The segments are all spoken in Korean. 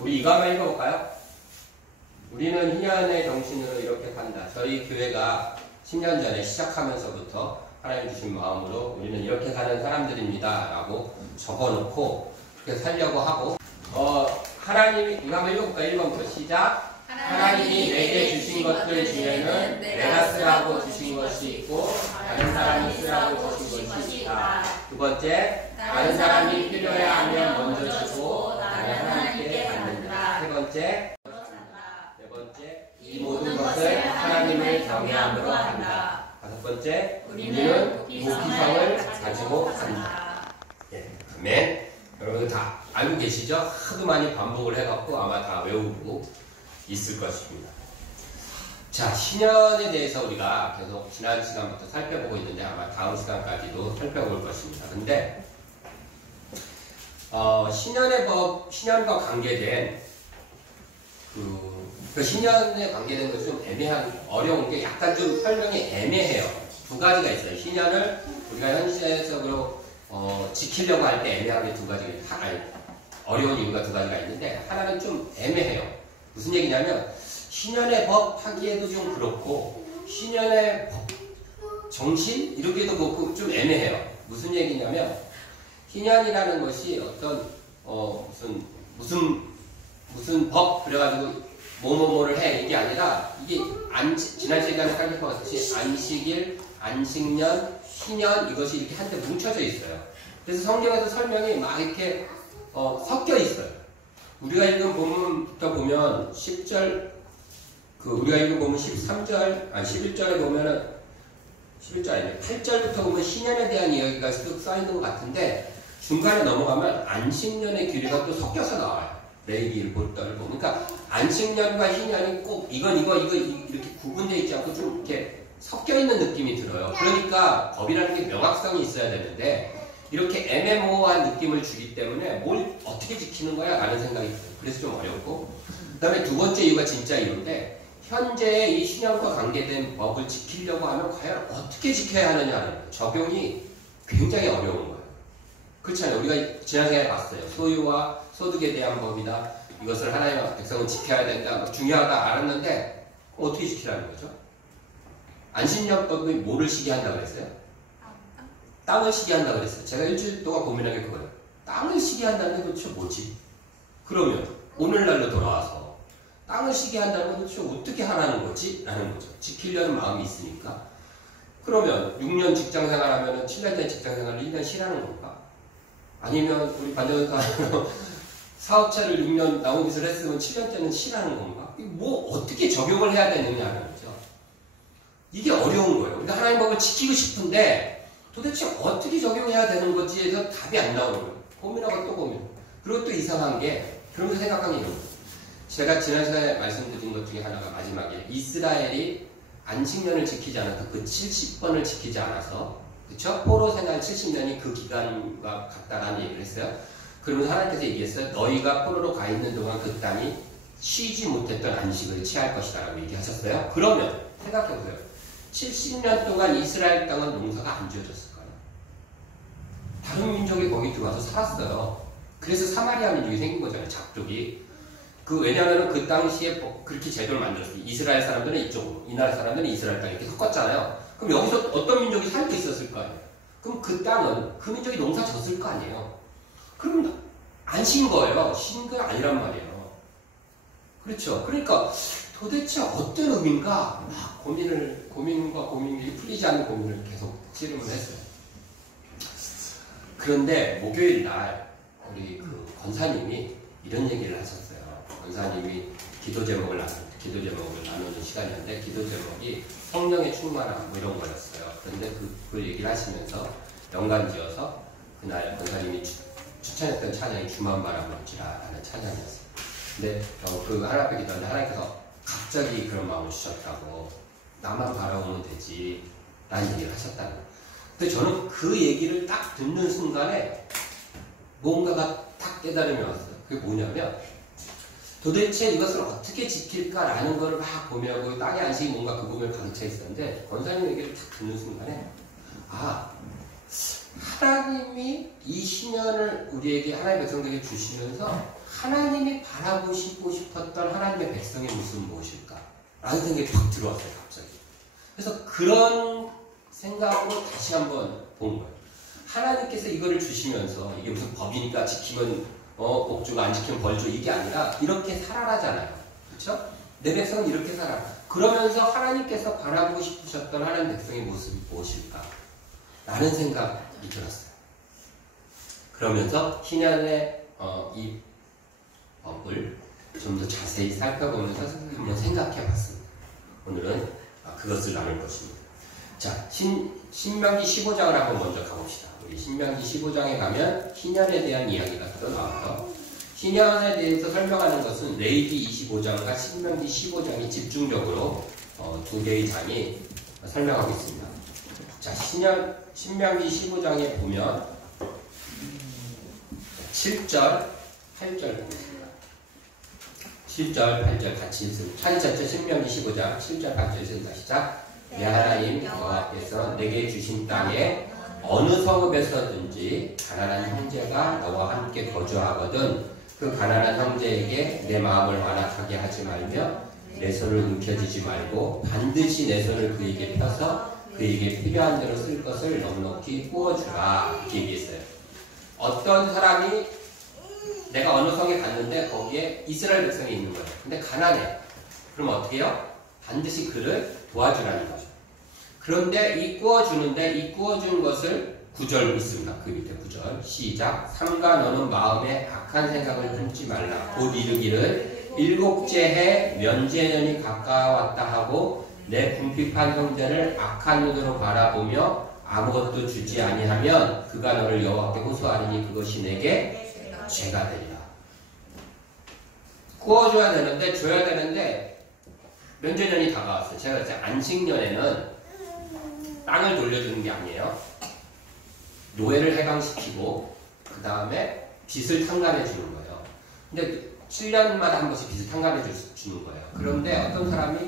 우리 이거 한번 읽어볼까요? 우리는 희년의 정신으로 이렇게 간다. 저희 교회가 10년 전에 시작하면서부터 하나님 주신 마음으로 우리는 이렇게 가는 사람들입니다 라고 적어놓고 그렇게 살려고 하고 하나님이 이거 한번 읽어볼까요? 1번부터 시작. 하나님이 내게 주신 것들 중에는 내가 쓰라고 주신 것이 있고 다른 사람이 쓰라고 주신 것이 있다. 두 번째, 다른 사람이 필요해 하면 먼저 주고 나는 하나님께 받는다. 세 번째, 네 번째, 이 모든 것을 하나님을 경외함으로 한다. 다섯 번째, 우리는 무기성을 가지고 간다. 예, 아멘. 여러분 다 알고 계시죠? 하도 많이 반복을 해갖고 아마 다 외우고 있을 것입니다. 자, 신년에 대해서 우리가 계속 지난 시간부터 살펴보고 있는데 아마 다음 시간까지도 살펴볼 것입니다. 근데 신년의 법, 신년과 관계된 그 신년에 관계된 것이 좀 어려운 게 약간 좀 설명이 애매해요. 두 가지가 있어요. 신년을 우리가 현실적으로 지키려고 할 때 애매하게 두 가지가 어려운 이유가 두 가지가 있는데 하나는 좀 애매해요. 무슨 얘기냐면 신년의 법 하기에도 좀 그렇고 신년의 법 정신 이렇게도 그렇고 좀 애매해요. 무슨 얘기냐면 신년이라는 것이 어떤 무슨 법 그래가지고 뭐를 해 이게 아니라 이게 지난 시간에 살펴봤듯이 안식일, 안식년, 신년 이것이 이렇게 한데 뭉쳐져 있어요. 그래서 성경에서 설명이 막 이렇게 섞여 있어요. 우리가 읽은 본문부터 보면 10절, 우리가 읽은 본문 13절, 11절에 보면은, 11절 아니에요. 8절부터 보면 신년에 대한 이야기가 쓱 써있는 것 같은데, 중간에 넘어가면 안식년의 규례가 또 섞여서 나와요. 레위기 일보를 보면. 그러니까 안식년과 신년이 꼭 이거 이렇게 구분되어 있지 않고 좀 이렇게 섞여 있는 느낌이 들어요. 그러니까 법이라는 게 명확성이 있어야 되는데, 이렇게 애매모호한 느낌을 주기 때문에 뭘 어떻게 지키는 거야? 라는 생각이 들어요. 그래서 좀 어렵고. 그 다음에 두 번째 이유가 진짜 이유인데, 현재의 이 신앙과 관계된 법을 지키려고 하면 과연 어떻게 지켜야 하느냐는 적용이 굉장히 어려운 거예요. 그렇잖아요. 우리가 지난 시간에 봤어요. 소유와 소득에 대한 법이다. 이것을 하나님의 백성은 지켜야 된다. 중요하다 알았는데 어떻게 지키라는 거죠? 안식년법이 뭐를 시게 한다고 그랬어요? 땅을 시게 한다고 그랬어요. 제가 일주일 동안 고민한 게 그거예요. 땅을 시게 한다는 게 도대체 뭐지? 그러면 오늘날로 돌아와서 땅을 시게 한다는 건 도대체 어떻게 하라는 거지? 라는 거죠. 지키려는 마음이 있으니까. 그러면 6년 직장생활 하면 7년 된 직장생활을 1년 쉬라는 건가? 아니면 우리 반대로 사업체를 6년 나무빚을 했으면 7년째는 쉬라는 건가? 뭐 어떻게 적용을 해야 되느냐는 거죠. 이게 어려운 거예요. 우리가 하나님 법을 지키고 싶은데 도대체 어떻게 적용해야 되는 건지에 대해서 답이 안 나오는 거예요. 고민하고 또 고민. 그리고 또 이상한 게 그러면서 생각한 게 이런 거예요. 제가 지난 시간에 말씀드린 것 중에 하나가 마지막에 이스라엘이 안식년을 지키지 않아서 그 70번을 지키지 않아서 그쵸? 포로 생활 70년이 그 기간과 같다라는 얘기를 했어요. 그러면서 하나님께서 얘기했어요. 너희가 포로로 가 있는 동안 그 땅이 쉬지 못했던 안식을 취할 것이다 라고 얘기하셨어요. 그러면 생각해보세요. 70년 동안 이스라엘 땅은 농사가 안 지어졌을까요? 다른 민족이 거기 들어와서 살았어요. 그래서 사마리아 민족이 생긴 거잖아요. 작족이. 왜냐하면 그 당시에 그렇게 제도를 만들었어요. 이스라엘 사람들은 이쪽으로, 이 나라 사람들은 이스라엘 땅 이렇게 섞었잖아요. 그럼 여기서 어떤 민족이 살고 있었을 거 아니에요? 그럼 그 땅은 그 민족이 농사 졌을 거 아니에요? 그럼 안 쉰 거예요. 쉰 거 아니란 말이에요. 그렇죠? 그러니까 도대체 어떤 의미인가 막 고민과 고민이 풀리지 않는 고민을 계속 씨름을 했어요. 그런데 목요일 날 우리 권사님이 이런 얘기를 하셨어요. 권사님이 기도 제목을 나누는 시간이었는데 기도 제목이 성령의 충만함 뭐 이런 거였어요. 그런데 그 얘기를 하시면서 연관지어서 그날 권사님이 추천했던 찬양이 주만 바라볼지라 라는 찬양이었어요. 근데 그 하나님 앞에 기도하는데 하나님께서 갑자기 그런 마음을 주셨다고 나만 바라보면 되지 라는 얘기를 하셨다는 거예요. 근데 저는 그 얘기를 딱 듣는 순간에 뭔가가 딱 깨달음이 왔어요. 그게 뭐냐면 도대체 이것을 어떻게 지킬까라는 걸 막 고민하고 땅의 안식이 뭔가 그 고민을 가득 차 있었는데 권사님 얘기를 딱 듣는 순간에 하나님이 이 신년을 우리에게 하나님의 백성들에게 주시면서 하나님이 바라보시고 싶었던 하나님의 백성의 모습은 무엇일까? 라는 생각이 팍 들어왔어요, 갑자기. 그래서 그런 생각으로 다시 한번 본 거예요. 하나님께서 이거를 주시면서 이게 무슨 법이니까 지키면 복 주고 안 지키면 벌 줘, 이게 아니라 이렇게 살아라잖아요. 그렇죠? 내 백성은 이렇게 살아. 그러면서 하나님께서 바라보고 싶으셨던 하나님 백성의 모습이 무엇일까? 라는 생각이 들었어요. 그러면서 신년의 이 법을 좀 더 자세히 살펴보면서 한번 생각해 봤습니다. 오늘은 그것을 나눌 것입니다. 자, 신명기 15장을 한번 먼저 가봅시다. 우리 신명기 15장에 가면 신년에 대한 이야기가 또 나와요. 신년에 대해서 설명하는 것은 레위기 25장과 신명기 15장이 집중적으로 두 개의 장이 설명하고 있습니다. 자, 신명기 15장에 보면 7절, 8절 보겠습니다. 7절, 8절 같이 읽습니다. 차리차차 신명기 15장 7절, 8절 읽습니다. 시작. 내 하나님 여호와께서 내게 주신 땅에 어느 성읍에서든지 가난한 형제가 너와 함께 거주하거든 그 가난한 형제에게 내 마음을 완악하게 하지 말며 내 손을 움켜쥐지 말고 반드시 내 손을 그에게 펴서 그에게 필요한 대로 쓸 것을 넉넉히 구워주라. 이렇게 얘기했어요. 어떤 사람이 내가 어느 성에 갔는데 거기에 이스라엘 백성이 있는 거예요. 근데 가난해. 그럼 어떻게 해요? 반드시 그를 도와주라는 거죠. 그런데 이 구워주는데 이 구워준 것을 9절 있습니다. 그 밑에 9절 시작. 삼가 너는 마음에 악한 생각을 품지 말라. 곧 이르기를 일곱째 해 면제년이 가까웠다 하고 내 궁핍한 형제를 악한 눈으로 바라보며 아무것도 주지 아니하면 그가 너를 여호와께 호소하리니 그것이 내게 죄가 되리라. 구워줘야 되는데 줘야 되는데 면제년이 다가왔어요. 제가 이제 안식년에는 땅을 돌려주는 게 아니에요. 노예를 해방시키고 그 다음에 빚을 탕감해 주는 거예요. 근데 7년마다 한 번씩 빚을 탕감해 주는 거예요. 그런데 어떤 사람이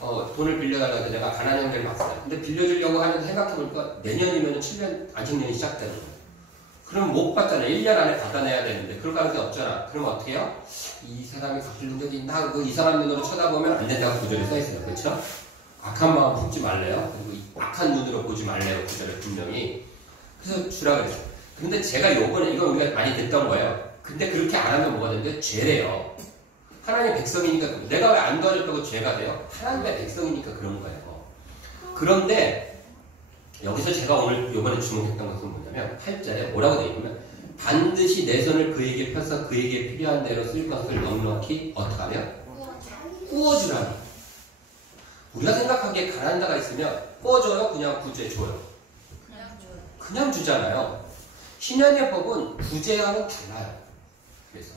돈을 빌려달라고 해서 내가 가난한 형제를 봤어요. 근데 빌려주려고 하는데 생각해보니까 내년이면 7년 안식년이 시작되는 거예요. 그럼 못 받잖아요. 1년 안에 받아내야 되는데 그럴 가능성이 없잖아. 그럼 어떻게 해요? 이 사람이 갚을 능력이 있나? 그 이상한 눈으로 쳐다보면 안 된다고 구절에 써있어요. 그렇죠? 악한 마음 품지 말래요. 그리고 악한 눈으로 보지 말래요. 구절에 분명히. 그래서 주라 그랬어요. 근데 제가 요번에 이건 우리가 많이 듣던 거예요. 근데 그렇게 안 하면 뭐가 되는데 죄래요. 하나님의 백성이니까 내가 왜 안 도와줬다고 죄가 돼요? 하나님의 백성이니까 그런 거예요. 그런데 여기서 제가 오늘 요번에 주목했던 것은 뭐냐면 8절에 뭐라고 되어 있냐면 반드시 내 손을 그에게 펴서 그에게 필요한 대로 쓸 것을 넉넉히 어떻게 하면? 구워주라니. 우리가 생각하기에 가난한 자가 있으면 구워줘요? 그냥 구제 줘요? 그냥 주잖아요. 신약의 법은 구제와는 달라요. 그래서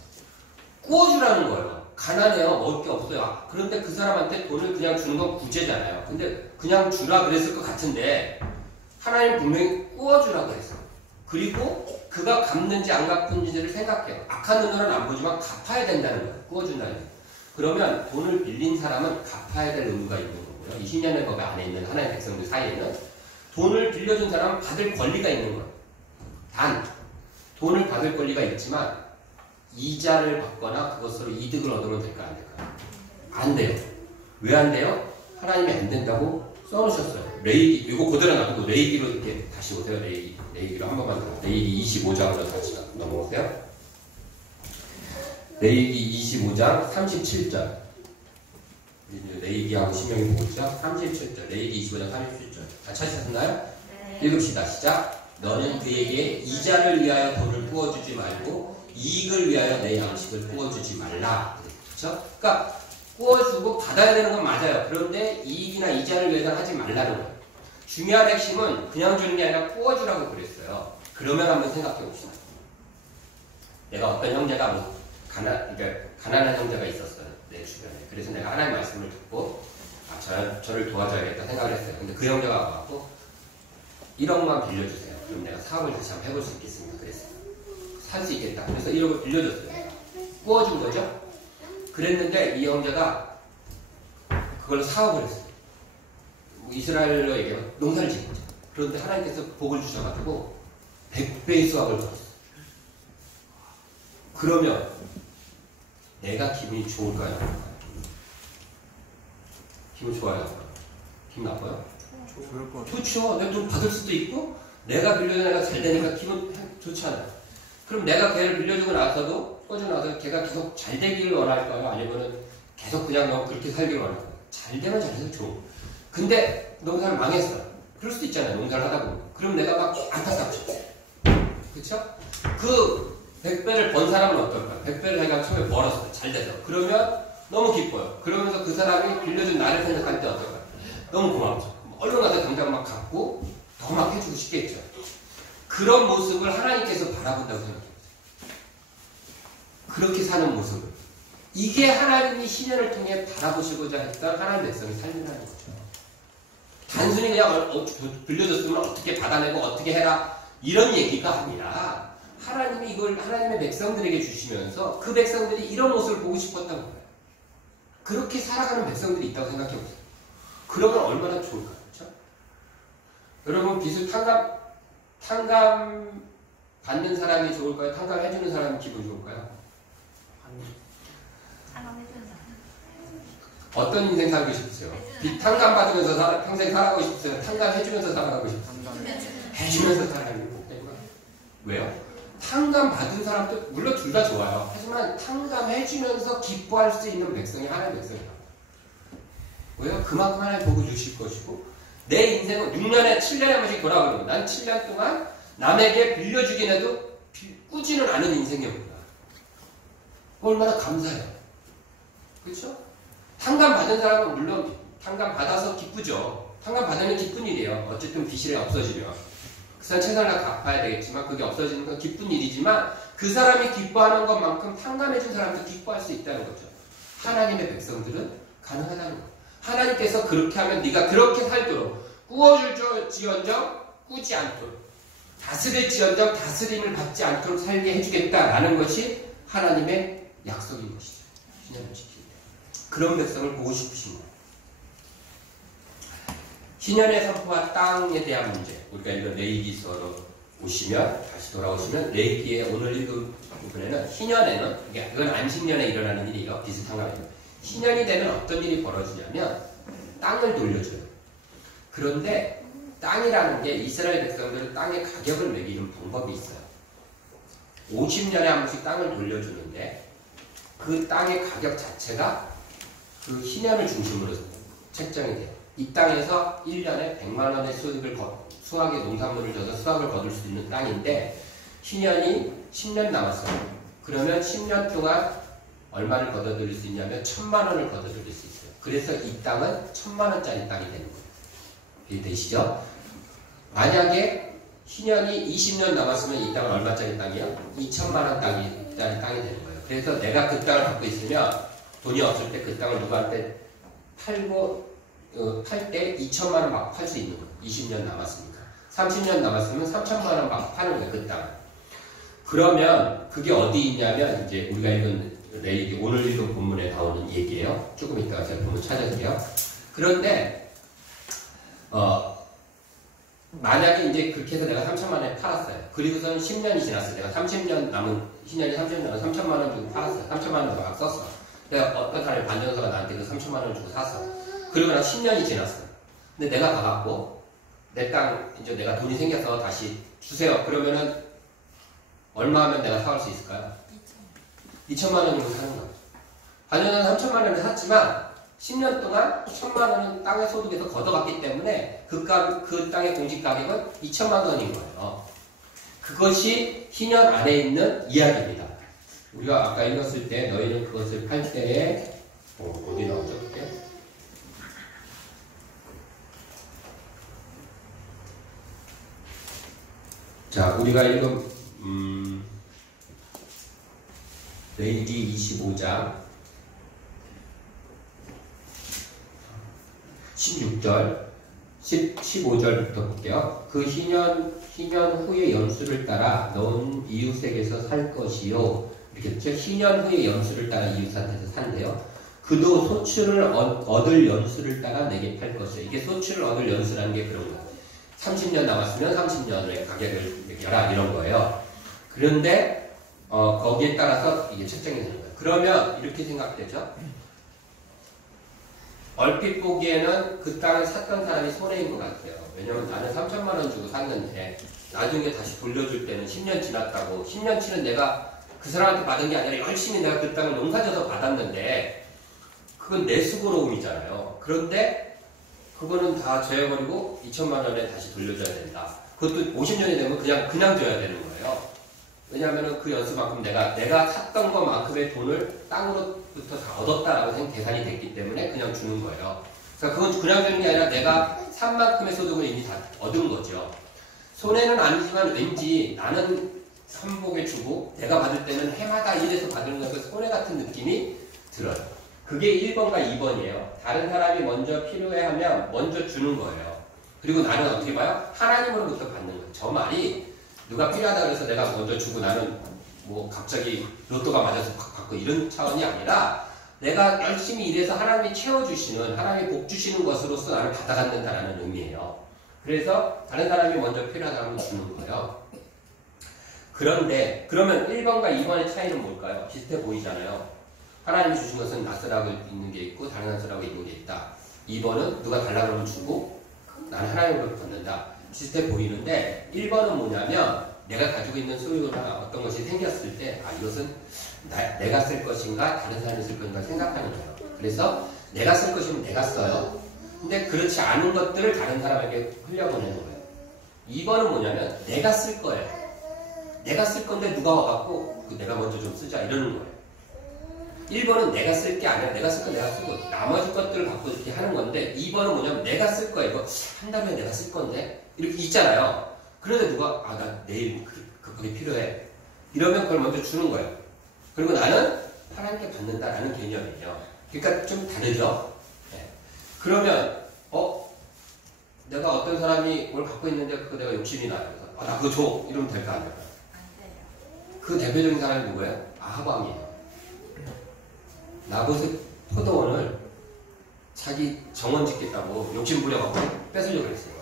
구워주라는 거예요. 가난해요. 먹을 게 없어요. 그런데 그 사람한테 돈을 그냥 주는 건 구제잖아요. 근데 그냥 주라 그랬을 것 같은데 하나님 분명히 구워주라고 했어요. 그리고 그가 갚는지 안 갚는지를 생각해요. 악한 눈으로는 안 보지만 갚아야 된다는 거예요. 구워준다는 거예요. 그러면 돈을 빌린 사람은 갚아야 될 의무가 있는 거고요. 이 신년의 법에 안에 있는 하나님의 백성들 사이에는 돈을 빌려준 사람은 받을 권리가 있는 거예요. 단, 돈을 받을 권리가 있지만 이자를 받거나 그것으로 이득을 얻으면 될까요? 안 될까요? 안 돼요. 왜 안 돼요? 하나님이 안 된다고 써놓으셨어요. 레위기, 이거 그대로 놔두고 레위기로 이렇게 다시 오세요. 레위기로 한 번만 더. 레위기 25장으로 다시 넘어오세요. 레위기 25장 37절. 레위기하고 신명기 보고 있죠? 37절. 레위기 25장 37절. 다 찾으셨나요? 네. 읽읍시다. 시작. 너는 그에게 이자를 위하여 돈을 부어주지 말고 이익을 위하여 내 양식을 부어주지 말라. 그렇죠? 그러니까 구워주고 받아야 되는 건 맞아요. 그런데 이익이나 이자를 위해서 하지 말라는 거예요. 중요한 핵심은 그냥 주는 게 아니라 구워주라고 그랬어요. 그러면 한번 생각해 봅시다. 내가 어떤 형제가 그러니까 가난한 형제가 있었어요. 내 주변에. 그래서 내가 하나님의 말씀을 듣고 저를 도와줘야겠다 생각을 했어요. 근데 그 형제가 와갖고 1억만 빌려주세요. 그럼 내가 사업을 다시 한번 해볼 수 있겠습니다. 그랬어요. 살 수 있겠다. 그래서 1억을 빌려줬어요. 구워준 거죠. 그랬는데 이 형제가 그걸로 사업을 했어요. 이스라엘로 얘기하면 농사를 짓는 거죠. 그런데 하나님께서 복을 주셔가지고 100배의 수확을 거뒀어. 그러면 내가 기분이 좋을까요? 기분 좋아요? 기분 나빠요? 좋을 것 같아요. 좋죠. 내가 돈 받을 수도 있고 내가 빌려준 애가 잘 되니까 기분 좋잖아요. 그럼 내가 걔를 빌려주고 나서도 꺼주고 나서 걔가 계속 잘 되기를 원할까요? 아니면은 계속 그냥 너무 그렇게 살기를 원할까요? 잘 되면 잘 돼서 좋고. 근데 농사를 망했어. 그럴 수도 있잖아요. 농사를 하다 보면. 그럼 내가 막 안타깝죠. 그쵸? 그 100배를 번 사람은 어떨까요? 100배를 자기가 처음에 벌었어. 잘 돼서. 그러면 너무 기뻐요. 그러면서 그 사람이 빌려준 나를 생각할 때 어떨까요? 너무 고맙죠. 얼른 가서 당장 막 갖고 더 막 해주고 싶겠죠. 그런 모습을 하나님께서 바라본다고 생각해요. 그렇게 사는 모습을. 이게 하나님이 시년을 통해 바라보시고자 했던 하나님 백성의 삶이라는 거죠. 단순히 그냥 빌려줬으면 어떻게 받아내고 어떻게 해라 이런 얘기가 아니라 하나님이 이걸 하나님의 백성들에게 주시면서 그 백성들이 이런 모습을 보고 싶었던 거예요. 그렇게 살아가는 백성들이 있다고 생각해 보세요. 그러면 얼마나 좋을까요? 그렇죠? 여러분 빚을 탕감 받는 사람이 좋을까요? 탕감해주는 사람이 기분 좋을까요? 어떤 인생 살고 싶으세요? 빚 탕감 받으면서 평생 살아가고 싶으세요? 탕감해주면서 살아가고 싶으세요? 해주면서 살아가는 거예요. 왜요? 탕감 받은 사람도 물론 둘 다 좋아요. 하지만 탕감해주면서 기뻐할 수 있는 백성이 하나의 백성이에요. 왜요? 그만큼 하나님 복을 주실 것이고 내 인생은 6년에 7년에 한 번씩 돌아보는 거예요. 난 7년 동안 남에게 빌려주긴 해도 꾸지는 않은 인생이었구나. 얼마나 감사해요. 그렇죠? 탕감 받은 사람은 물론 탕감 받아서 기쁘죠. 탕감 받으면 기쁜 일이에요. 어쨌든 빚이 없어지면. 그 사람 최선을 갚아야 되겠지만 그게 없어지는 건 기쁜 일이지만 그 사람이 기뻐하는 것만큼 탕감해준 사람도 기뻐할 수 있다는 거죠. 하나님의 백성들은 가능하다는 거예요. 하나님께서 그렇게 하면 네가 그렇게 살도록 꾸어줄지언정 꾸지 않도록 다스릴지언정 다스림을 받지 않도록 살게 해주겠다라는 것이 하나님의 약속인 것이죠. 신약을 지키는 그런 백성을 보고 싶으신 거예요. 신년의 선포와 땅에 대한 문제 우리가 이런 레위기서로 오시면 다시 돌아오시면 레위기의 오늘 읽은 부분에는 신년에는 이건 안식년에 일어나는 일이에요. 비슷한 거예요. 신년이 되면 어떤 일이 벌어지냐면 땅을 돌려줘요. 그런데 땅이라는 게 이스라엘 백성들은 땅의 가격을 매기는 방법이 있어요. 50년에 한 번씩 땅을 돌려주는데 그 땅의 가격 자체가 그 신년을 중심으로 책정이 돼요. 이 땅에서 1년에 100만 원의 수확의 농산물을 져서 수확을 거둘 수 있는 땅인데 신년이 10년 남았어요. 그러면 10년 동안 얼마를 거둬들일 수 있냐면 1000만 원을 거둬들일 수 있어요. 그래서 이 땅은 1000만 원짜리 땅이 되는 거예요. 이해되시죠? 만약에 신년이 20년 남았으면 이 땅은 얼마짜리 땅이요? 2000만 원 땅이 되는 거예요. 그래서 내가 그 땅을 갖고 있으면 돈이 없을 때 그 땅을 누구한테 팔 때 2천만 원 막 팔 수 있는 거예요. 20년 남았으니까. 30년 남았으면 3천만 원 막 파는 거예요. 그 땅을. 그러면 그게 어디 있냐면 이제 우리가 읽은 레위기 오늘 읽은 본문에 나오는 얘기예요. 조금 이따가 제가 본문 찾아줄게요. 그런데 만약에 이제 그렇게 해서 내가 3천만 원에 팔았어요. 그리고선 10년이 지났어요. 내가 30년 남은 신년이 30년 3천만 원 주고 팔았어요. 3천만 원 막 썼어. 내가 어떤 사람이 반전사가 나한테 그 3천만 원 주고 샀어. 그리고 난 10년이 지났어요. 근데 내가 가갖고 내 땅 이제 내가 돈이 생겨서 다시 주세요. 그러면은 얼마 하면 내가 사갈 수 있을까요? 2천만 원이면 사는 거예요. 반전사는 3천만 원에 샀지만 10년 동안 1천만 원은 땅의 소득에서 걷어갔기 때문에 그 땅의 공시 가격은 2천만 원인 거예요. 그것이 신년 안에 있는 이야기입니다. 우리가 아까 읽었을 때 너희는 그것을 팔 때에 어디 나오죠? 그게? 자, 우리가 읽은 레위기 25장 16절 15절부터 볼게요. 그 희년 후의 연수를 따라 넌 이웃에게서 살 것이요. 이렇게 했죠. 희년 후의 연수를 따라 이웃한테서 산대요. 그도 소출을 얻을 연수를 따라 내게 팔 것이요. 이게 소출을 얻을 연수라는 게 그런 거예요. 30년 남았으면 30년의 가격을 이렇게 열라 이런 거예요. 그런데 거기에 따라서 이게 책정이 되는 거예요. 그러면 이렇게 생각되죠. 얼핏 보기에는 그 땅을 샀던 사람이 손해인 것 같아요. 왜냐면 나는 3천만 원 주고 샀는데 나중에 다시 돌려줄 때는 10년 지났다고 10년치는 내가 그 사람한테 받은 게 아니라 열심히 내가 그 땅을 농사져서 받았는데 그건 내 수고로움이잖아요. 그런데 그거는 다 죄버리고 2천만 원에 다시 돌려줘야 된다. 그것도 50년이 되면 그냥 줘야 되는 거예요. 왜냐하면 그 연수만큼 내가 샀던 것만큼의 돈을 땅으로부터 다 얻었다라고 계산이 됐기 때문에 그냥 주는 거예요. 그러니까 그건 그냥 주는 게 아니라 내가 산 만큼의 소득을 이미 다 얻은 거죠. 손해는 아니지만 왠지 나는 삼복에 주고 내가 받을 때는 해마다 이래서 받는 것은 손해 같은 느낌이 들어요. 그게 1번과 2번이에요. 다른 사람이 먼저 필요해하면 먼저 주는 거예요. 그리고 나는 어떻게 봐요? 하나님으로부터 받는 거예요. 저 말이 누가 필요하다 그래서 내가 먼저 주고 나는 뭐 갑자기 로또가 맞아서 팍 받고 이런 차원이 아니라 내가 열심히 일해서 하나님이 채워주시는, 하나님이 복 주시는 것으로서 나를 받아갖는다라는 의미예요. 그래서 다른 사람이 먼저 필요하다면 주는 거예요. 그런데 그러면 1번과 2번의 차이는 뭘까요? 비슷해 보이잖아요. 하나님이 주신 것은 낫으라고 있는 게 있고 다른 낫으라고 있는 게 있다. 2번은 누가 달라고 하면 주고 나는 하나님으로부터 받는다. 비슷해 보이는데 1번은 뭐냐면 내가 가지고 있는 소유나 어떤 것이 생겼을 때 이것은 내가 쓸 것인가 다른 사람이 쓸 것인가 생각하는 거예요. 그래서 내가 쓸 것이면 내가 써요. 근데 그렇지 않은 것들을 다른 사람에게 흘려보내는 거예요. 2번은 뭐냐면 내가 쓸 거예요. 내가 쓸 건데 누가 와갖고 내가 먼저 좀 쓰자 이러는 거예요. 1번은 내가 쓸 게 아니라 내가 쓸 거 내가 쓰고 나머지 것들을 갖고 이렇게 하는 건데 2번은 뭐냐면 내가 쓸 거야. 이거 한 달에 내가 쓸 건데 이렇게 있잖아요. 그런데 누가 나 내일 그게 필요해. 이러면 그걸 먼저 주는 거예요. 그리고 나는 하나님께 받는다라는 개념이에요. 그러니까 좀 다르죠. 네. 그러면 내가 어떤 사람이 뭘 갖고 있는데 그거 내가 욕심이 나요. 그래서 나 그거 줘. 이러면 될까 안 될까? 안 돼요. 그 대표적인 사람이 누구예요? 아합 왕이에요. 나봇의 포도원을 자기 정원 짓겠다고 욕심 부려갖고 뺏으려고 했어요.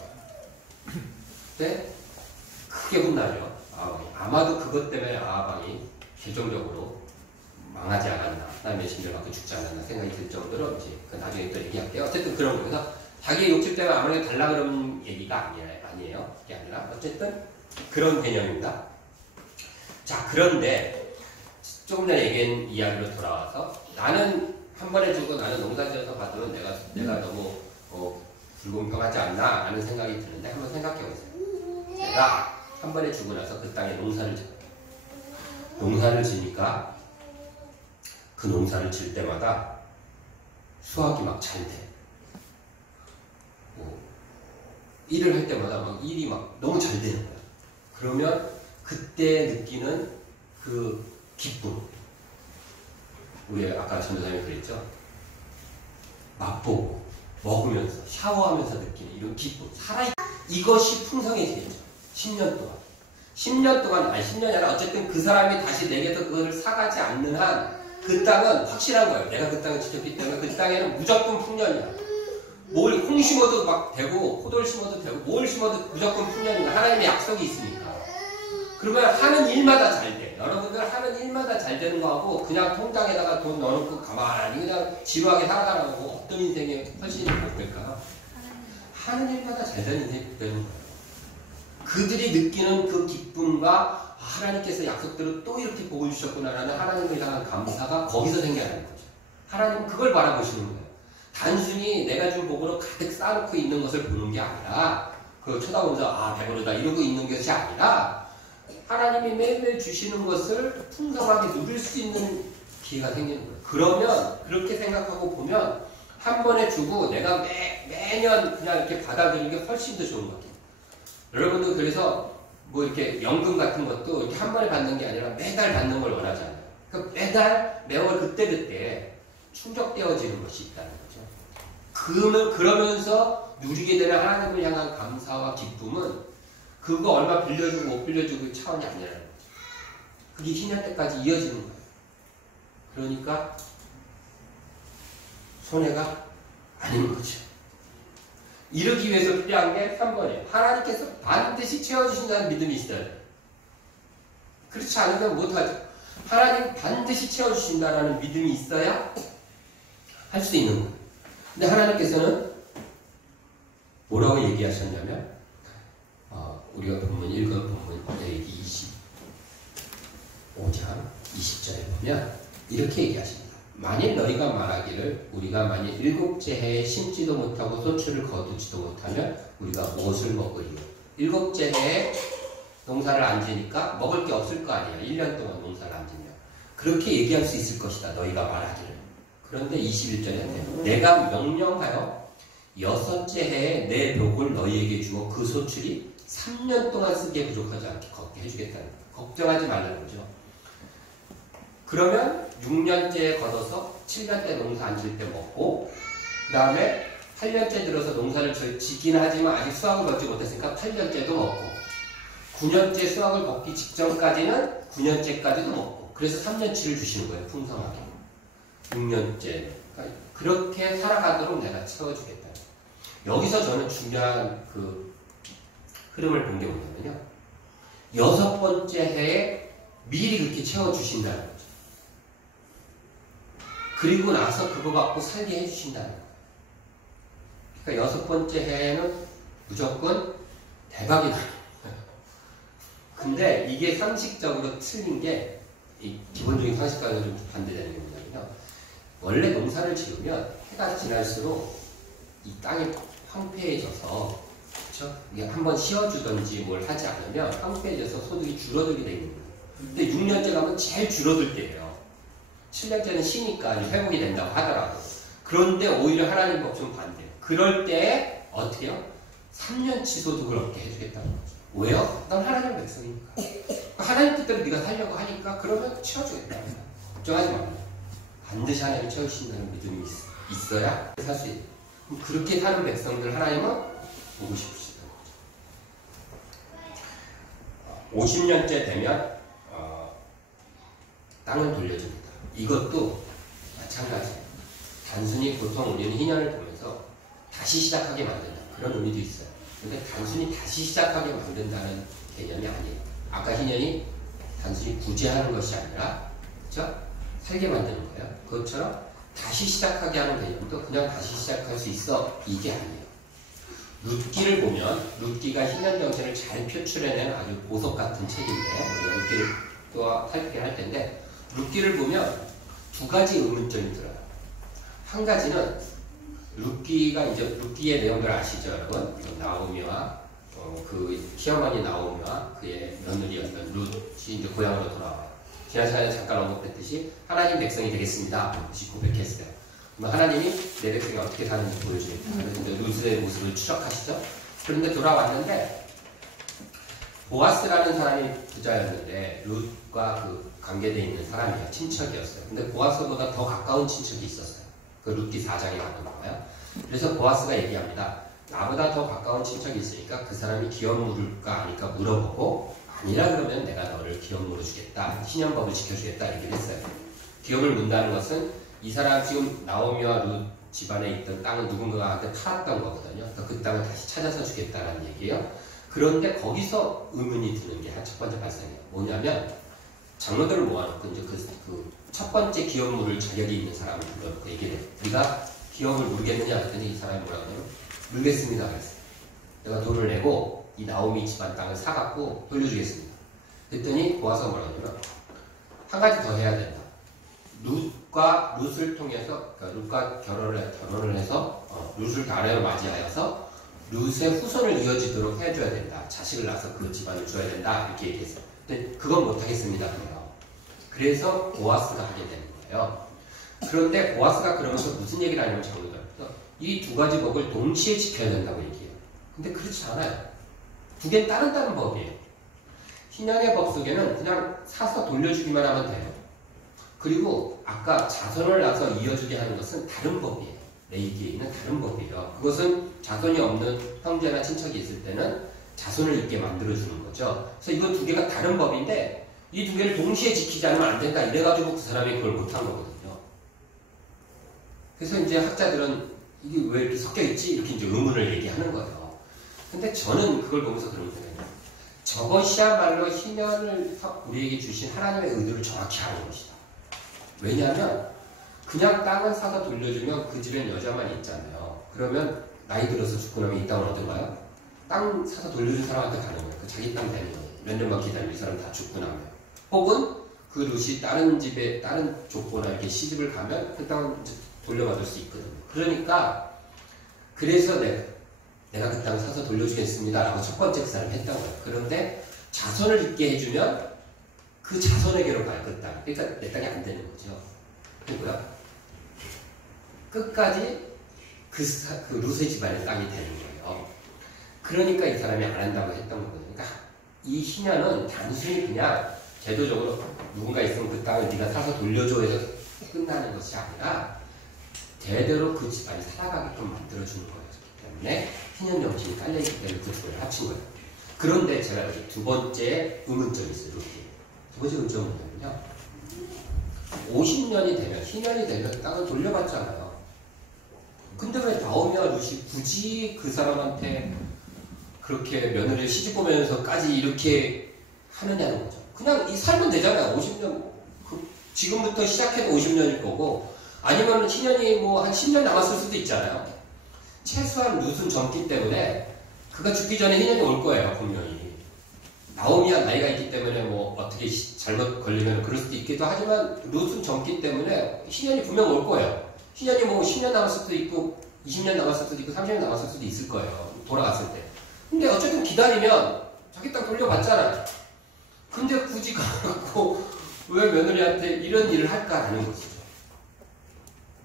근데 크게 혼나죠. 아합왕이. 아마도 그것 때문에 아합왕이 결정적으로 망하지 않았나, 하나님의 심정을 받고 죽지 않았나 생각이 들 정도로 이제 나중에 또 얘기할게요. 어쨌든 그런 거예요. 그래서 자기의 욕심 때문에 아무래도 달라 그런 얘기가 아니에요. 그게 아니라 어쨌든 그런 개념입니다. 자, 그런데 조금 전에 얘기한 이야기로 돌아와서 나는 한 번에 주고 나는 농사지어서 받으면 내가 너무 불공평하지 않나 라는 생각이 드는데 한번 생각해 보세요. 내가 한 번에 주고 나서 그 땅에 농사를 지어요. 농사를 지니까 그 농사를 질 때마다 수확이 막 잘 돼. 일을 할 때마다 막 일이 막 너무 잘 되는 거야. 그러면 그때 느끼는 그 기쁨. 우리 아까 전도사님이 그랬죠? 맛보고, 먹으면서, 샤워하면서 느끼는 이런 기쁨. 이것이 풍성해지겠죠. 10년 동안. 10년 동안, 아니 10년이 아니라 어쨌든 그 사람이 다시 내게서 그것을 사가지 않는 한 그 땅은 확실한 거예요. 내가 그 땅을 지켰기 때문에 그 땅에는 무조건 풍년이야. 콩 심어도 막 되고, 포도를 심어도 되고, 뭘 심어도 무조건 풍년이야. 하나님의 약속이 있으니까. 그러면 하는 일마다 잘 돼. 여러분들 하는 일마다 잘 되는 거하고 그냥 통장에다가 돈 넣어놓고 가만히 그냥 지루하게 살아가는 거고 어떤 인생이 훨씬 좋을까? 하는 일마다 잘 되는 인생이 되는 거예요. 그들이 느끼는 그 기쁨과 하나님께서 약속대로 또 이렇게 복을 주셨구나라는 하나님을 향한 감사가 거기서 생겨나는 거죠. 하나님은 그걸 바라보시는 거예요. 단순히 내가 준 복으로 가득 쌓아놓고 있는 것을 보는 게 아니라 그걸 쳐다보면서 배부르다 이러고 있는 것이 아니라 하나님이 매일매일 주시는 것을 풍성하게 누릴 수 있는 기회가 생기는 거예요. 그러면 그렇게 생각하고 보면 한 번에 주고 내가 매년 그냥 이렇게 받아들이는 게 훨씬 더 좋은 것 같아요. 여러분도 그래서 뭐 이렇게 연금 같은 것도 이렇게 한 번에 받는 게 아니라 매달 받는 걸 원하잖아요. 그러니까 매월 그때그때 충족되어지는 것이 있다는 거죠. 그러면서 누리게 되는 하나님을 향한 감사와 기쁨은 그거 얼마 빌려주고 못 빌려주고 차원이 아니라는 거죠. 그게 희년 때까지 이어지는 거예요. 그러니까 손해가 아닌 거죠. 이러기 위해서 필요한 게 3번이에요. 하나님께서 반드시 채워주신다는 믿음이 있어야 돼요. 그렇지 않으면 못하죠. 하나님 반드시 채워주신다는 믿음이 있어야 할 수 있는 거예요. 근데 하나님께서는 뭐라고 얘기하셨냐면 우리가 본문 읽은 본문 레위기 25장 20절에 보면 이렇게 얘기하십니다. 만일 너희가 말하기를 우리가 만일 일곱째 해에 심지도 못하고 소출을 거두지도 못하면 우리가 무엇을 먹으리요? 일곱째 해에 농사를 안 지니까 먹을 게 없을 거 아니야. 1년 동안 농사를 안 지면. 그렇게 얘기할 수 있을 것이다. 너희가 말하기를. 그런데 21절에 내가 명령하여 여섯째 해에 내 묘을 너희에게 주어 그 소출이 3년 동안 쓰기에 부족하지 않게 걷게 해주겠다는 거예요. 걱정하지 말라는 거죠. 그러면 6년째에 걷어서 7년째 농사 안 질 때 먹고 그 다음에 8년째 들어서 농사를 지긴 하지만 아직 수확을 얻지 못했으니까 8년째도 먹고 9년째 수확을 먹기 직전까지는 9년째까지도 먹고 그래서 3년치를 주시는 거예요. 풍성하게. 6년째. 그러니까 그렇게 살아가도록 내가 채워주겠다. 여기서 저는 중요한 그 흐름을 본 게 뭐냐면요. 6번째 해에 미리 그렇게 채워주신다는 거죠. 그리고 나서 그거 갖고 살게 해주신다는 거예요. 그러니까 6번째 해에는 무조건 대박이 나요. 근데 이게 상식적으로 틀린 게, 이 기본적인 상식과는 좀 반대되는 게 뭐냐면요. 원래 농사를 지으면 해가 지날수록 이 땅이 황폐해져서, 그쵸? 이게 한번 씌워주든지 뭘 하지 않으면 황폐해져서 소득이 줄어들게 돼 있는 거예요. 근데 6년째 가면 제일 줄어들 때예요. 7년째는 쉬니까 회복이 된다고 하더라도. 그런데 오히려 하나님 법좀 반대예요. 그럴 때 어떻게 해요? 3년치 소득을 얻게 해주겠다는 거죠. 왜요? 난 하나님 백성이니까. 하나님 뜻대로 네가 살려고 하니까 그러면 채워주겠다. 걱정하지 말라. 반드시 하나님이 채우신다는 믿음이 있어야 살 수 있어요. 그렇게 사는 백성들 하나님은 보고 싶으시다는 거죠. 50년째 되면 땅을 돌려줍니다. 이것도 마찬가지예요. 단순히 보통 우리는 희년을 보면서 다시 시작하게 만든다. 그런 의미도 있어요. 근데 단순히 다시 시작하게 만든다는 개념이 아니에요. 아까 희년이 단순히 구제하는 것이 아니라, 그렇죠? 살게 만드는 거예요. 그것처럼 다시 시작하게 하는 개념도 그냥 다시 시작할 수 있어. 이게 아니에요. 룻기를 보면, 룻기가 희년 정신을 잘 표출해낸 아주 보석 같은 책인데, 우리가 룻기를 또 살피게 할 텐데, 룻기를 보면 두 가지 의문점이 들어요. 한 가지는 룻기가 이제 룻기의 내용들 아시죠, 여러분? 나오미와 그 시어머니 나오미와 그의 며느리였던 룻이 이제 고향으로 돌아와요. 지난 시간에 잠깐 언급했듯이 하나님 백성이 되겠습니다. 그것이 고백했어요. 그럼 하나님이 내 백성이 어떻게 사는지 보여주겠다. 그래서 이제 룻의 모습을 추적하시죠. 그런데 돌아왔는데 보아스라는 사람이 부자였는데 룻과 그 관계되어 있는 사람이에요. 친척이었어요. 근데 보아스보다 더 가까운 친척이 있었어요. 그 룻기 4장에 나오나요? 그래서 보아스가 얘기합니다. 나보다 더 가까운 친척이 있으니까 그 사람이 기업 물을까 아닐까 물어보고 아니라 그러면 내가 너를 기업 물어주겠다. 신년법을 지켜주겠다. 얘기를 했어요. 기업을 문다는 것은 이 사람 지금 나오미와 룻 집안에 있던 땅을 누군가한테 팔았던 거거든요. 그래서 그 땅을 다시 찾아서 주겠다는 얘기예요. 그런데 거기서 의문이 드는 게 첫 번째 발생해요. 뭐냐면 장로들을 모아놓고 이제 그 첫 번째 기업물을 자격이 있는 사람을 불러놓고 얘기를 해요. 네가 기업을 물겠느냐 했더니 이 사람이 뭐라고 해요? 물겠습니다. 그랬어요. 내가 돈을 내고 이 나오미 집안 땅을 사갖고 돌려주겠습니다. 그랬더니 보아스가 뭐라고 하냐면 한 가지 더 해야 된다. 룻을 통해서 그러니까 룻과 결혼을 해서 룻을 아내로 맞이하여서 룻의 후손을 이어지도록 해줘야 된다. 자식을 낳아서 그 집안을 줘야 된다. 이렇게 얘기했어요. 근데 그건 못하겠습니다. 그래서 보아스가 하게 되는 거예요. 그런데 보아스가 그러면서 무슨 얘기를 하냐면 이 두 가지 법을 동시에 지켜야 된다고 얘기해요. 근데 그렇지 않아요. 두 개는 다른 법이에요. 희년의 법 속에는 그냥 사서 돌려주기만 하면 돼요. 그리고 아까 자손을 낳아서 이어주게 하는 것은 다른 법이에요. 레위기에 있는 다른 법이에요. 그것은 자손이 없는 형제나 친척이 있을 때는 자손을 있게 만들어주는 거죠. 그래서 이거 두 개가 다른 법인데 이 두 개를 동시에 지키지 않으면 안 된다. 이래가지고 그 사람이 그걸 못한 거거든요. 그래서 이제 학자들은 이게 왜 이렇게 섞여 있지? 이렇게 이제 의문을 얘기하는 거예요. 근데 저는 그걸 보면서 그런 생각이에요. 저것이야말로 희년을 우리에게 주신 하나님의 의도를 정확히 아는 것이다. 왜냐하면 그냥 땅을 사서 돌려주면 그 집엔 여자만 있잖아요. 그러면 나이 들어서 죽고 나면 이 땅을 어디 가요? 땅 사서 돌려준 사람한테 가는 거예요. 그 자기 땅 되는 거예요. 몇 년만 기다리면 이 사람 다 죽고 나면. 혹은 그 룻이 다른 집에 다른 족보나 이렇게 시집을 가면 그 땅을 돌려받을 수 있거든요. 그러니까 그래서 내가 그 땅을 사서 돌려주겠습니다 라고 첫 번째 그 사람이 했던 거예요. 그런데 자손을 있게 해주면 그 자손에게로 가요. 그 땅. 그러니까 내 땅이 안 되는 거죠. 그리고요 끝까지 그 룻의 집안의 땅이 되는 거예요. 그러니까 이 사람이 안 한다고 했던 거거든요. 그러니까 이 희년은 단순히 그냥 제도적으로 누군가 있으면 그 땅을 네가 사서 돌려줘 해서 끝나는 것이 아니라 대대로 그 집안이 살아가게끔 만들어주는 거였기 때문에 희년 정신이 깔려있기 때문에 그 두 개를 합친 거예요. 그런데 제가 여기 두 번째 의문점이 있어요. 이렇게. 두 번째 의문점은 뭐냐면요. 50년이 되면, 희년이 되면 땅을 돌려받잖아요. 근데 왜 나오며 룻이 굳이 그 사람한테 그렇게 며느리를 시집 보면서까지 이렇게 하느냐는 거죠. 그냥 살면 되잖아요. 50년. 지금부터 시작해도 50년일 거고, 아니면 희년이 뭐 한 10년 남았을 수도 있잖아요. 최소한 룻은 젊기 때문에 그가 죽기 전에 희년이 올 거예요. 분명히. 나오미야 나이가 있기 때문에 뭐 어떻게 잘못 걸리면 그럴 수도 있기도 하지만 룻은 젊기 때문에 희년이 분명 올 거예요. 희년이 뭐 10년 남았을 수도 있고 20년 남았을 수도 있고 30년 남았을 수도 있을 거예요. 돌아갔을 때. 근데 어쨌든 기다리면 자기 땅 돌려받잖아요. 근데 굳이 가갖고 왜 며느리한테 이런 일을 할까라는 것이죠.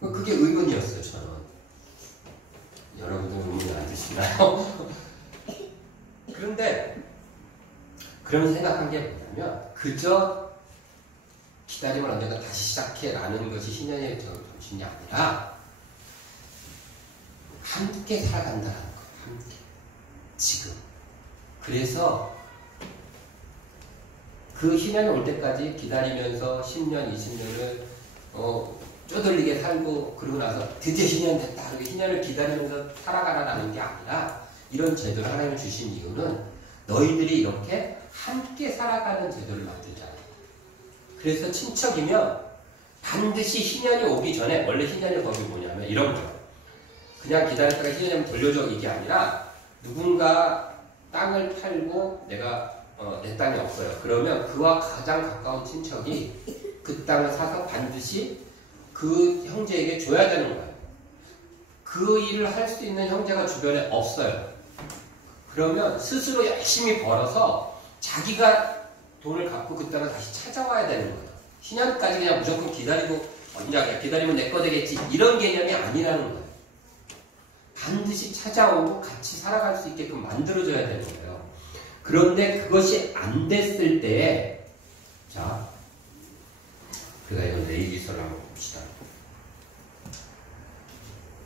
그게 의문이었어요. 저는. 여러분들 의문이 안 드시나요? 그런데 그러면서 생각한 게 뭐냐면 그저 기다림을 언젠가 다시 시작해라는 것이 희년의 정신이 아니라 함께 살아간다는 거예요. 함께. 지금. 그래서 그 희년이 올 때까지 기다리면서 10년, 20년을 쪼들리게 살고 그러고 나서 드디어 희년 됐다. 그리고 희년을 기다리면서 살아가라는 게 아니라 이런 제도를 하나님이 주신 이유는 너희들이 이렇게 함께 살아가는 제도를 만들자. 그래서 친척이면 반드시 희년이 오기 전에 원래 희년의 법이 뭐냐면 이런 거예요. 그냥 기다렸다가 희년이 돌려줘 이게 아니라 누군가 땅을 팔고 내가 내 땅이 없어요. 그러면 그와 가장 가까운 친척이 그 땅을 사서 반드시 그 형제에게 줘야 되는 거예요. 그 일을 할 수 있는 형제가 주변에 없어요. 그러면 스스로 열심히 벌어서 자기가 돈을 갖고 그 땅을 다시 찾아와야 되는 거예요. 희년까지 그냥 무조건 기다리고 언제 기다리면 내 거 되겠지 이런 개념이 아니라는 거예요. 반드시 찾아오고 같이 살아갈 수 있게끔 만들어줘야 되는 거예요. 그런데 그것이 안 됐을 때에 자 그가 이건 레이기서를 한번 봅시다.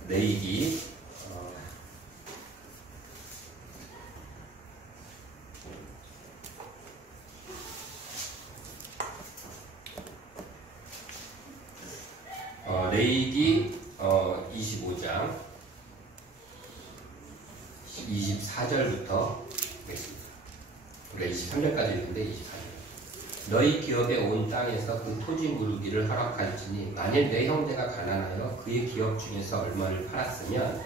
레이기 레이기 25장 24절부터 보겠습니다. 우리가 23절까지 읽는데 24절. 너희 기업에 온 땅에서 그 토지 무르기를 허락할지니 만일 내 형제가 가난하여 그의 기업 중에서 얼마를 팔았으면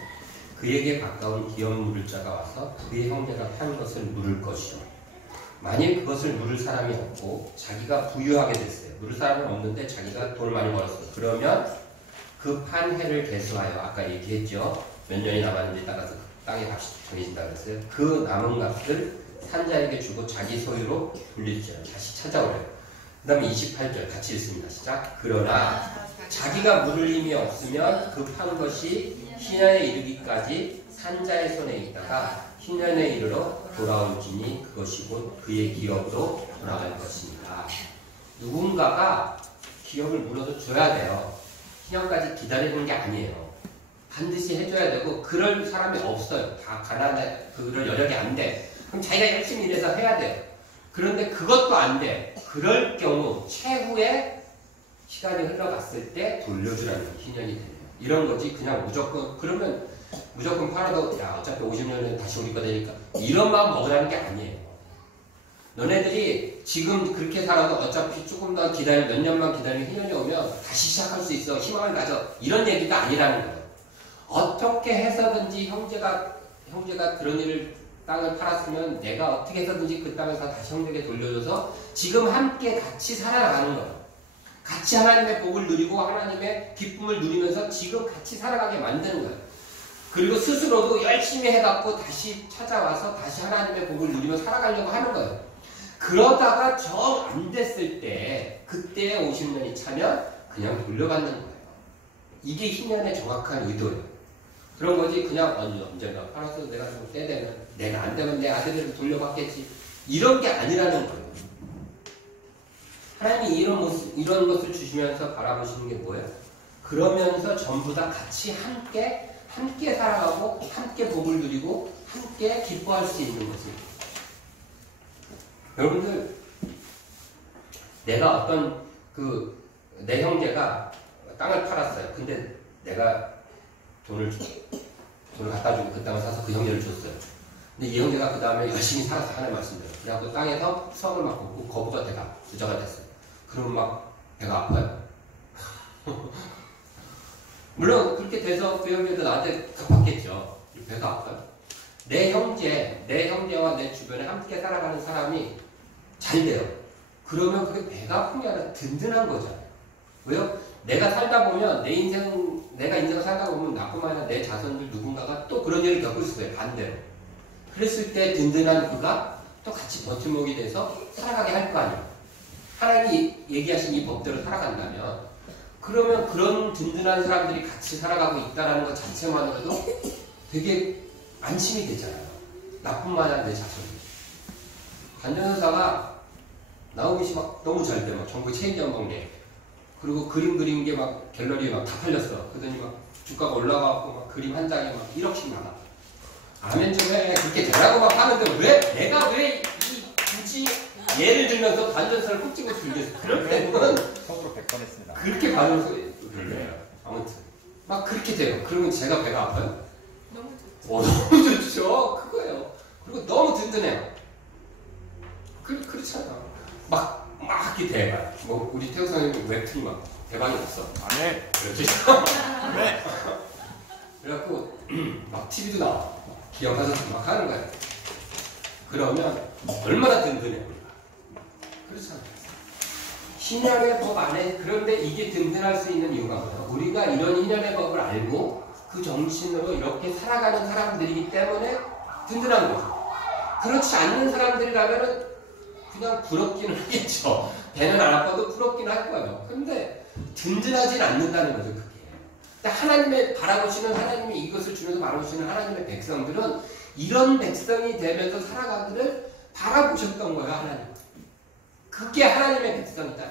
그에게 가까운 기업 물을 자가 와서 그의 형제가 판 것을 물을 것이요. 만일 그것을 물을 사람이 없고 자기가 부유하게 됐어요. 물을 사람은 없는데 자기가 돈을 많이 벌었어요. 그러면 그 판 해를 계수하여 아까 얘기했죠. 몇 년이 남았는지 따라서 그 땅의 값이 정해진다고 했어요. 그 남은 값을 산자에게 주고 자기 소유로 돌릴지어다. 다시 찾아오래요. 그 다음에 28절 같이 읽습니다. 시작. 그러나 자기가 물을 힘이 없으면 그 판 것이 희년에 이르기까지 산자의 손에 있다가 희년에 이르러 돌아올지니 그것이 곧 그의 기업으로 돌아갈 것입니다. 누군가가 기업을 물어서 줘야 돼요. 희년까지 기다리는 게 아니에요. 반드시 해줘야 되고 그럴 사람이 없어요. 다 가난해. 그럴 여력이 안 돼. 그럼 자기가 열심히 일해서 해야 돼요. 그런데 그것도 안 돼. 그럴 경우 최후의 시간이 흘러갔을 때 돌려주라는 희년이 되네요. 이런 거지. 그냥 무조건 그러면 무조건 팔아도 야 어차피 50년에 다시 우리 거 되니까 이런 마음 먹으라는 게 아니에요. 너네들이 지금 그렇게 살아도 어차피 조금 더 기다려 몇 년만 기다리면 희년이 오면 다시 시작할 수 있어. 희망을 가져. 이런 얘기가 아니라는 거예요. 어떻게 해서든지 형제가 그런 일을 땅을 팔았으면 내가 어떻게 해서든지 그 땅에서 다시 형제에게 돌려줘서 지금 함께 같이 살아가는 거예요. 같이 하나님의 복을 누리고 하나님의 기쁨을 누리면서 지금 같이 살아가게 만드는 거예요. 그리고 스스로도 열심히 해갖고 다시 찾아와서 다시 하나님의 복을 누리며 살아가려고 하는 거예요. 그러다가 정 안 됐을 때 그때 50년이 차면 그냥 돌려받는 거예요. 이게 희년의 정확한 의도예요. 그런 거지 그냥 언젠가 팔아서 내가 좀 때 되면 내가 안 되면 내 아들에게 돌려받겠지 이런 게 아니라는 거예요. 하나님이 이런 것을 주시면서 바라보시는 게 뭐예요? 그러면서 전부 다 같이 함께 살아가고 함께 복을 누리고 함께 기뻐할 수 있는 거지. 여러분들 내가 내 형제가 땅을 팔았어요. 근데 내가 돈을 갖다 주고 그 땅을 사서 그 형제를 줬어요. 근데 이 형제가 그 다음에 열심히 살아서 하나님 말씀대로 그래갖고 땅에서 수확을 막 걷고 거부가 돼가 부자가 됐어요. 그러면 막 배가 아파요. 물론 그렇게 돼서 그 형제도 나한테 갚았겠죠. 배가 아파요. 내 형제와 내 주변에 함께 살아가는 사람이 잘 돼요. 그러면 그게 배가 아픈 게 아니라 든든한 거잖아요. 왜요? 내가 살다 보면 내가 인생을 살다 보면 나뿐만 아니라 내 자손들 누군가가 또 그런 일을 겪을 수 있어요. 반대로. 그랬을 때 든든한 그가 또 같이 버팀목이 돼서 살아가게 할 거 아니에요. 하나님이 얘기하신 이 법대로 살아간다면 그러면 그런 든든한 사람들이 같이 살아가고 있다는 것 자체만으로도 되게 안심이 되잖아요. 나뿐만 아니라 내 자손이. 간전사가 나오기 씨 막 너무 잘 돼. 막 전국 체인점 먹네. 그리고 그림 그린 게 막 갤러리에 막 다 팔렸어. 그러더니 막 주가가 올라가고 막 그림 한 장에 막 1억씩 나가. 아멘 좀 해. 그렇게 되라고 막 하는데 내가 왜 굳이 예를 들면서 반전사를 꼭 찍어 줄겠어. 그럴 때는 속으로 100번 했습니다. 그렇게 반전사 그래요. 아무튼 막 그렇게 돼요. 그러면 제가 배가 아파요? 너무 좋죠. 너무 좋죠. 그거예요. 그리고 너무 든든해요. 그렇잖아. 막 이렇게 대박. 뭐 우리 태우 선생님 웹툰이 막 대박이 났어. 네. 그렇지. 네. 그래갖고 막 TV도 나와. 기억하셔서 막 하는 거야. 그러면 얼마나 든든해 우리가. 그렇잖아. 희년의 법 안에 그런데 이게 든든할 수 있는 이유가 뭐야? 우리가 이런 희년의 법을 알고 그 정신으로 이렇게 살아가는 사람들이기 때문에 든든한 거죠. 그렇지 않는 사람들이라면은 그냥 부럽기는 하겠죠. 배는 안 아파도 부럽기는 할 거예요. 근데 든든하진 않는다는 거죠, 그게. 근데 하나님의 바라보시는 하나님이 이것을 주면서 바라보시는 하나님의 백성들은 이런 백성이 되면서 살아가기를 바라보셨던 거예요, 하나님. 그게 하나님의 백성이다.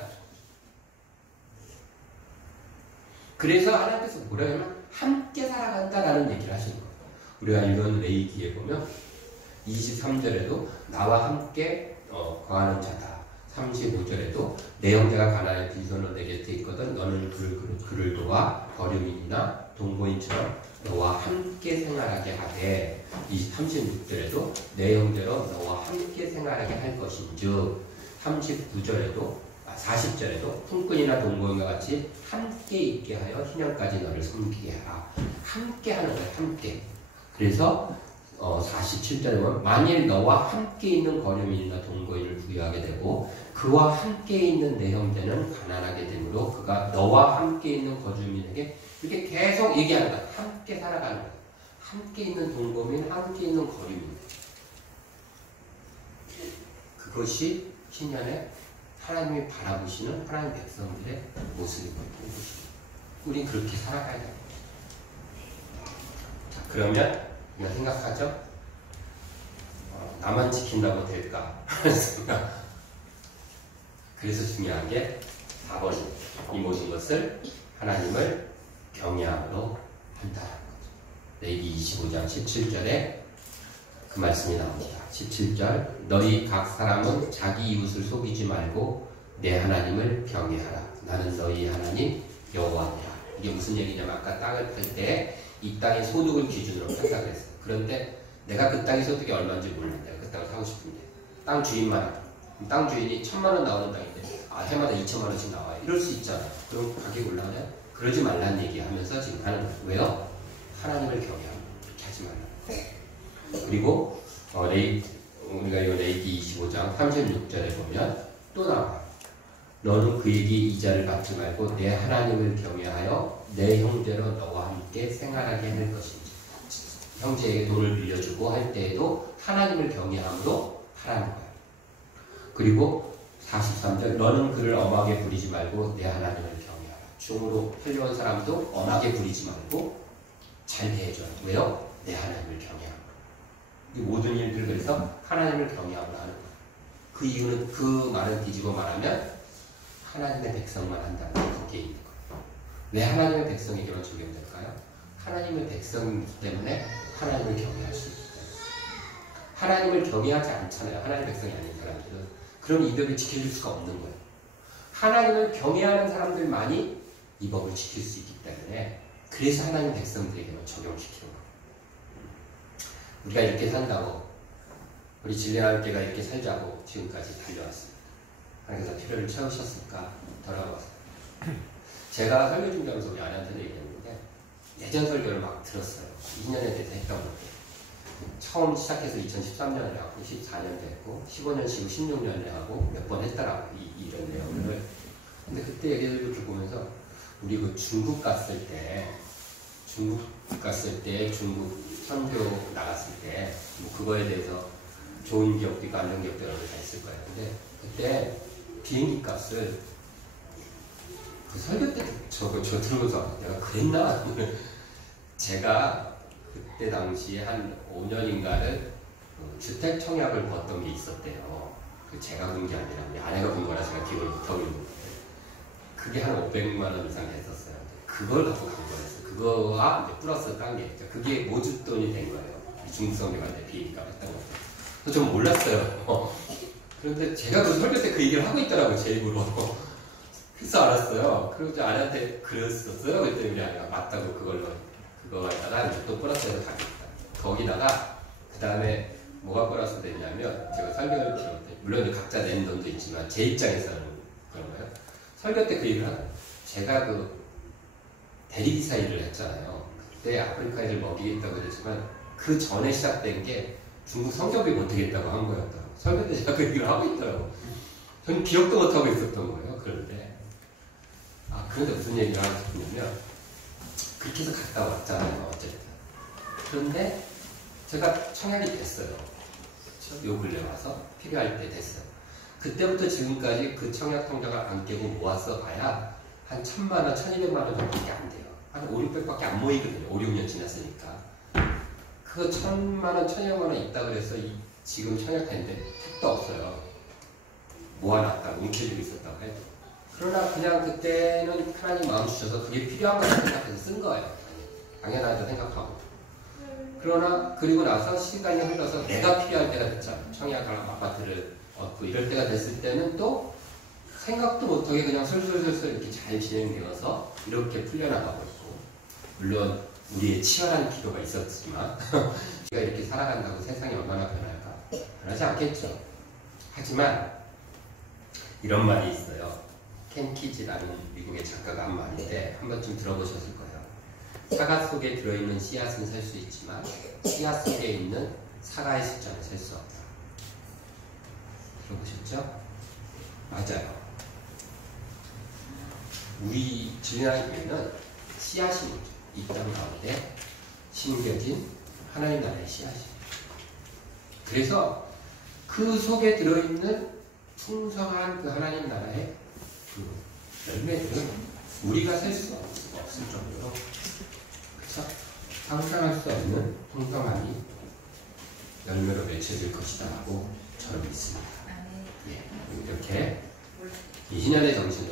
그래서 하나님께서 뭐라 하냐면 함께 살아간다라는 얘기를 하시는 거예요. 우리가 읽은 레위기에 보면 23절에도 나와 함께 거하는 자다. 35절에도 내 형제가 가나안의 빈손으로 내 곁에 있거든 너는 그를 도와 거류민이나 동거인처럼 너와 함께 생활하게 하되 36절에도 내 형제로 너와 함께 생활하게 할 것인즉 40절에도 품꾼이나 동거인과 같이 함께 있게 하여 희년까지 너를 섬기게 하라. 함께 하는 거예요. 함께. 그래서 47절에 보면 만일 너와 함께 있는 거류민이나 동거인을 부유하게 되고 그와 함께 있는 내 형제는 가난하게 되므로 그가 너와 함께 있는 거주민에게 이렇게 계속 얘기하는 거야. 함께 살아가는 거야. 함께 있는 동거민, 함께 있는 거류민. 그것이 신년에 하나님이 바라보시는 하나님 백성들의 모습이고 우린 그렇게 살아가야 됩니다. 자, 그러면 우리가 생각하죠? 나만 지킨다고 될까? 그래서 중요한 게 4번 이 모든 것을 하나님을 경외함으로 한다는 거죠. 레위기 25장 17절에 그 말씀이 나옵니다. 17절 너희 각 사람은 자기 이웃을 속이지 말고 내 하나님을 경외하라. 나는 너희 하나님 여호와니라. 이게 무슨 얘기냐면 아까 땅을 팔 때 이 땅의 소득을 기준으로 판다고 했어요. 그런데 내가 그 땅의 소득이 얼마인지 몰라. 내가 그 땅을 사고 싶은데 땅 주인만 알아. 땅 주인이 1,000만 원 나오는 땅인데 해마다 2천만 원씩 나와요. 이럴 수 있잖아. 그럼 가격이 올라가냐? 그러지 말라는 얘기하면서 지금 하는 거예요. 왜요? 하나님을 경외하면 그렇게 하지 말라. 그리고 우리가 이거 레위기 25장 36절에 보면 또 나와요. 너는 그에게 이자를 받지 말고 내 하나님을 경외하여 내 형제로 너와 함께 생활하게 할 것인지. 형제에게 돈을 빌려주고 할 때에도 하나님을 경외함으로 하라는 거예요. 그리고 43절 너는 그를 엄하게 부리지 말고 내 하나님을 경외하라. 중으로 팔려온 사람도 엄하게 부리지 말고 잘 대해줘요. 왜요? 내 하나님을 경외하라. 이 모든 일들 그래서 하나님을 경외함으로 하는 거예요. 그 이유는 그 말을 뒤집어 말하면 하나님의 백성만 한다는 그게 있는 거예요. 왜 하나님의 백성에게만 적용될까요? 하나님의 백성이기 때문에 하나님을 경외할 수 있기 때문에. 하나님을 경외하지 않잖아요. 하나님의 백성이 아닌 사람들은. 그럼 이 법을 지켜줄 수가 없는 거예요. 하나님을 경외하는 사람들만이 이 법을 지킬 수 있기 때문에 그래서 하나님 백성들에게만 적용시키는 거예요. 우리가 이렇게 산다고 우리 진리하나님께가 이렇게 살자고 지금까지 달려왔습니다. 하나님께서 필요를 채우셨을까? 돌아봐서 제가 설교 준비하면서 우리 아내한테도 얘기했는데 예전 설교를 막 들었어요. 2년에 대해서 했던 건데 처음 시작해서 2013년에 하고 14년도 했고 15년 쉬고 16년에 하고 몇 번 했더라고 이런 내용을. 근데 그때 얘기를 보면서 우리 그 중국 갔을 때 중국 선교 나갔을 때 뭐 그거에 대해서 좋은 기억도 있고 안 좋은 기억도 여러 개 다 있을 거예요. 근데 그때 비행기 값을 그 설교 때 저 들고서 내가 그랬나? 제가 그때 당시에 한 5년인가를 주택 청약을 봤던 게 있었대요. 제가 본 게 아니라 우리 아내가 본 거라 제가 기억을 못하고 있는데 그게 한 500만 원 이상 됐었어요. 그걸 갖고 간 거였어요. 그거와 이제 플러스 딴 게 있죠. 그게 모주돈이 된 거예요. 중국 선교한테 비행기값 했던 거죠. 그래서 좀 몰랐어요. 그런데 제가 그 설교 때 그 얘기를 하고 있더라고요. 제 입으로. 그래서 알았어요. 그리고 아내한테 그랬었어요. 그랬더니 우리 아내가 맞다고 그거에다가 이제 또 플러스해서 가겠다. 거기다가 그 다음에 뭐가 플러스 됐냐면 제가 설교를 들었는데 물론 이제 각자 낸 돈도 있지만 제 입장에서는 그런 거예요. 설교 때 그 얘기를 하고 제가 그 대리기사 일을 했잖아요. 그때 아프리카 애들 먹이겠다고 그랬지만 그 전에 시작된 게 중국 성교비 못하겠다고 한 거였더라고요. 설교 때 제가 그 얘기를 하고 있더라고요. 저는 기억도 못하고 있었던 거예요. 그런데 무슨 얘기를 하고 싶냐면 그렇게 해서 갔다 왔잖아요. 어쨌든. 그런데 제가 청약이 됐어요. 요 근래 와서 필요할 때 됐어요. 그때부터 지금까지 그 청약 통장을 안 깨고 모아서 봐야 한 1,000만 원, 1,200만 원 정도밖에 안 돼요. 한 5, 600밖에 안 모이거든요. 5, 6년 지났으니까. 그거 1,000만 원, 1,200만 원 있다 그래서 지금 청약했는데 택도 없어요. 모아놨다고 움켜쥐고 있었다고 해도. 그러나 그냥 그때는 하나님 마음 주셔서 그게 필요한 거라고 생각해서 쓴 거예요. 당연하다 생각하고. 그러나 그리고 나서 시간이 흘러서 내가 필요할 때가 됐잖아요. 청약하고 아파트를 얻고 이럴 때가 됐을 때는 또 생각도 못하게 그냥 솔솔솔솔 이렇게 잘 진행되어서 이렇게 풀려나가고 있고, 물론 우리의 치열한 기도가 있었지만 우리가 이렇게 살아간다고 세상이 얼마나 변할까? 변하지 않겠죠. 하지만 이런 말이 있어요. 켄 키즈라는 미국의 작가가 한 말인데 한 번쯤 들어보셨을 거예요. 사과 속에 들어있는 씨앗은 살 수 있지만 씨앗 속에 있는 사과의 숫자는 셀 수 없다. 들어보셨죠? 맞아요. 우리 진리하는 교회는 씨앗이 이 땅 가운데 심겨진 하나님 나라의 씨앗이에요. 그래서 그 속에 들어있는 풍성한 그 하나님 나라의 그 열매들은 우리가 셀 수 없을 정도로, 그렇죠? 상상할 수 없는 풍성함이 열매로 맺혀질 것이다 라고 저는 믿습니다. 예, 이렇게 이 희년의 정신을